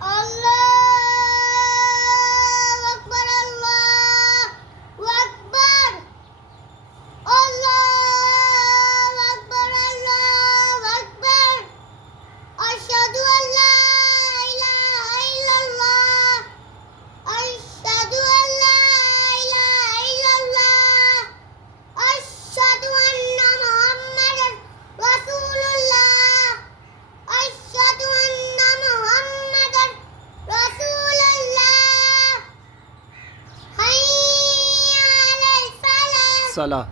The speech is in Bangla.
আল্লাহু আকবার, আল্লাহু আকবার, আল্লাহু আকবার, আল্লাহু আকবার। আশহাদু আল্লা ইলাহা ইল্লাল্লাহ, আশহাদু আল্লা ইলাহা ইল্লাল্লাহ, আশহাদু আন্না মুহাম্মাদার রাসূলুল্লাহ, আশহাদু আন্না মুহাম্মাদার রাসূলুল্লাহ। হাইয়া আলাল ফালাহ। সালাহ।